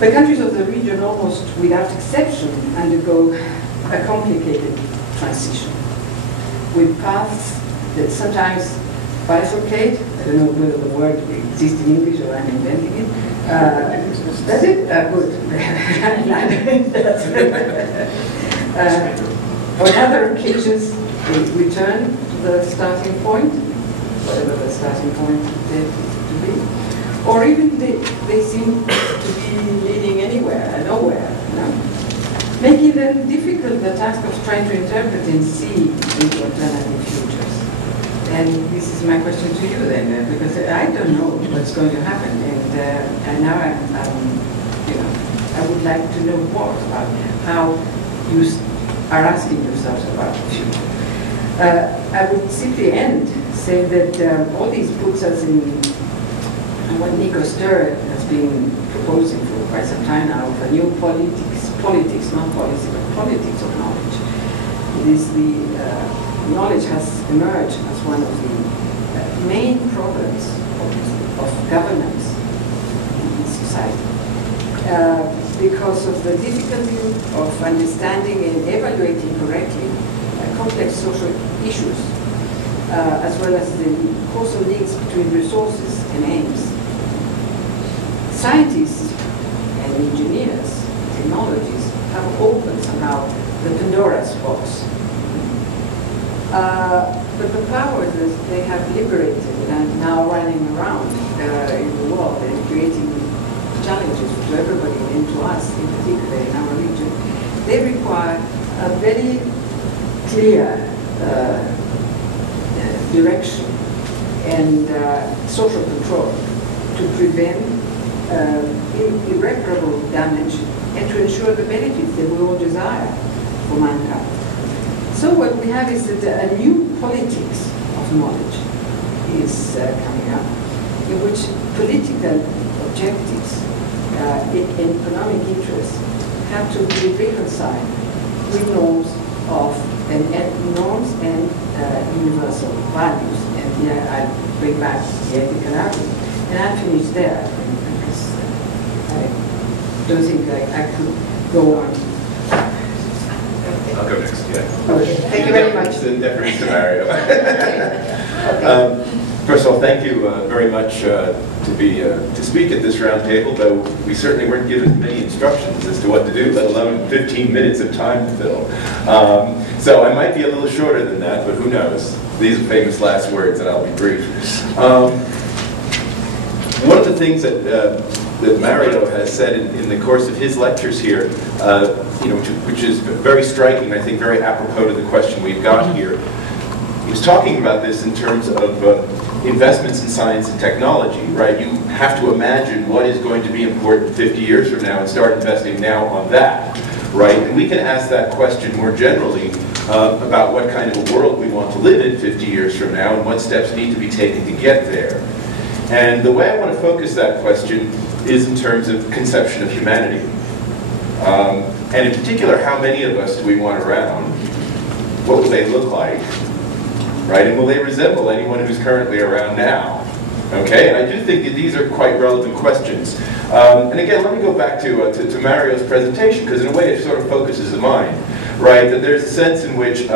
The countries of the region almost without exception undergo a complicated transition with paths that sometimes bifurcate. I don't know whether the word exists in English or I'm inventing it. Does it? Good. On other occasions, they return to the starting point, whatever the starting point to be. Or even they seem to be leading anywhere, nowhere. Making them difficult the task of trying to interpret and see into alternative futures. And this is my question to you then, because I don't know what's going to happen, and now I would like to know more about how you are asking yourselves about the future. I would simply say that all these puts us in what Nico Sturr has been proposing for quite some time now, of a new politics, not policy, but politics of knowledge. It is knowledge has emerged as one of the main problems of governance in society. Because of the difficulty of understanding and evaluating correctly complex social issues, as well as the causal links between resources and aims. Scientists and engineers, technologies, have opened somehow the Pandora's box. But the powers that they have liberated and now running around in the world and creating challenges to everybody and to us in particular in our region, they require a very clear direction and social control to prevent irreparable damage and to ensure the benefits that we all desire for mankind. So what we have is that a new politics of knowledge is coming up, in which political objectives and economic interests have to be reconciled with norms and universal values. And here I bring back the ethical argument. And I'll finish there, because I don't think I could go on. I'll go next, yeah. Okay. Thank you very much. In deference to Mario. First of all, thank you very much to speak at this round table, though we certainly weren't given many instructions as to what to do, let alone 15 minutes of time to fill. So I might be a little shorter than that, but who knows? These are famous last words, and I'll be brief. One of the things that Mario has said in the course of his lectures here, which is very striking, I think very apropos to the question we've got here. He was talking about this in terms of investments in science and technology, right? You have to imagine what is going to be important 50 years from now and start investing now on that, right? And we can ask that question more generally about what kind of a world we want to live in 50 years from now and what steps need to be taken to get there. And the way I want to focus that question is in terms of conception of humanity. And in particular, how many of us do we want around? What will they look like? Right? And will they resemble anyone who's currently around now? Okay? And I do think that these are quite relevant questions. And again, let me go back to Mario's presentation, because in a way it sort of focuses the mind. Right? That there's a sense in which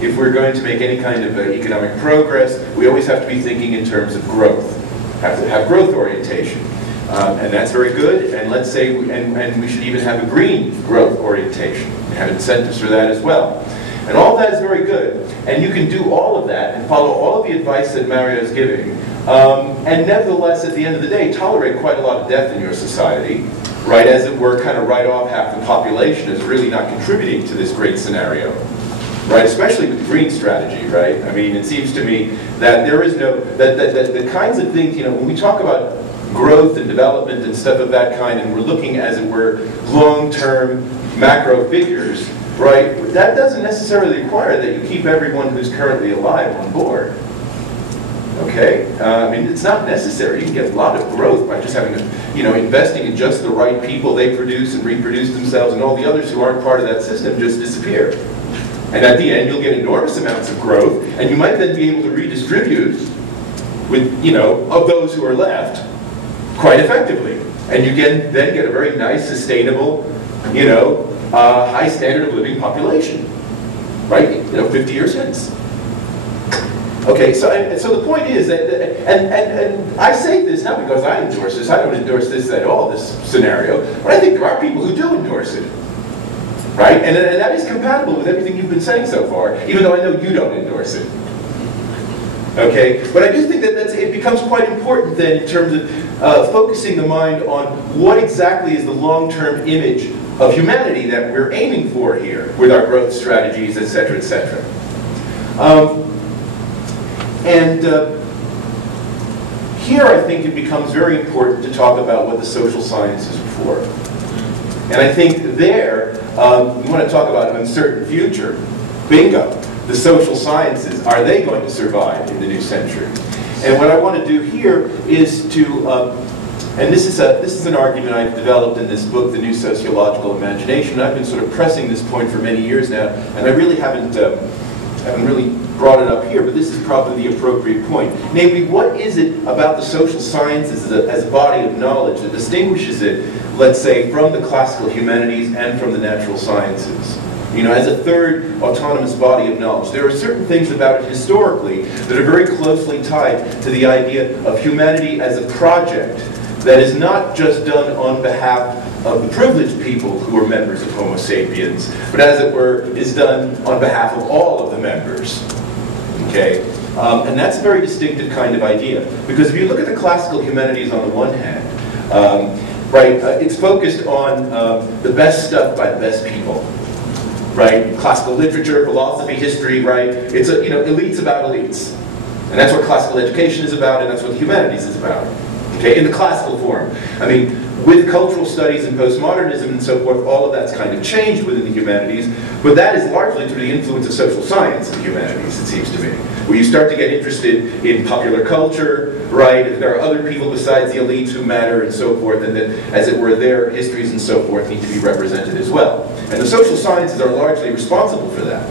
if we're going to make any kind of economic progress, we always have to be thinking in terms of growth. Have to have growth orientation. And that's very good, and let's say, and we should even have a green growth orientation, have incentives for that as well. And all that is very good, and you can do all of that and follow all of the advice that Mario is giving, and nevertheless, at the end of the day, tolerate quite a lot of death in your society, right, as it were, kind of write off half the population as really not contributing to this great scenario. Right, especially with the green strategy, right? I mean, it seems to me that there is no, that the kinds of things, when we talk about growth and development and stuff of that kind, and we're looking, as it were, long-term macro figures, right? That doesn't necessarily require that you keep everyone who's currently alive on board. Okay? I mean, it's not necessary. You can get a lot of growth by just having, investing in just the right people. They produce and reproduce themselves, and all the others who aren't part of that system just disappear. And at the end, you'll get enormous amounts of growth, and you might then be able to redistribute with, of those who are left quite effectively. And you then get a very nice, sustainable, high standard of living population, right? 50 years hence. Okay, so the point is that, and I say this not because I endorse this, I don't endorse this at all, this scenario, but I think there are people who do endorse it, right? And that is compatible with everything you've been saying so far, even though I know you don't endorse it. Okay, but I do think that it becomes quite important then in terms of focusing the mind on what exactly is the long-term image of humanity that we're aiming for here with our growth strategies, et cetera, et cetera. Here I think it becomes very important to talk about what the social sciences are for. And I think there, you want to talk about an uncertain future. Bingo. The social sciences, are they going to survive in the new century? And what I want to do here is to, and this is an argument I've developed in this book, The New Sociological Imagination. I've been sort of pressing this point for many years now, and I really haven't really brought it up here, but this is probably the appropriate point. Namely, what is it about the social sciences as a body of knowledge that distinguishes it, let's say, from the classical humanities and from the natural sciences? As a third autonomous body of knowledge. There are certain things about it historically that are very closely tied to the idea of humanity as a project that is not just done on behalf of the privileged people who are members of Homo sapiens, but as it were, is done on behalf of all of the members. Okay? And that's a very distinctive kind of idea. Because if you look at the classical humanities on the one hand, it's focused on the best stuff by the best people. Right? Classical literature, philosophy, history, right? It's elites about elites. And that's what classical education is about, and that's what the humanities is about. Okay, in the classical form. I mean, with cultural studies and postmodernism and so forth, all of that's kind of changed within the humanities, but that is largely through the influence of social science in the humanities, it seems to me. Where you start to get interested in popular culture, right? There are other people besides the elites who matter and so forth, and that, as it were, their histories and so forth need to be represented as well. And the social sciences are largely responsible for that.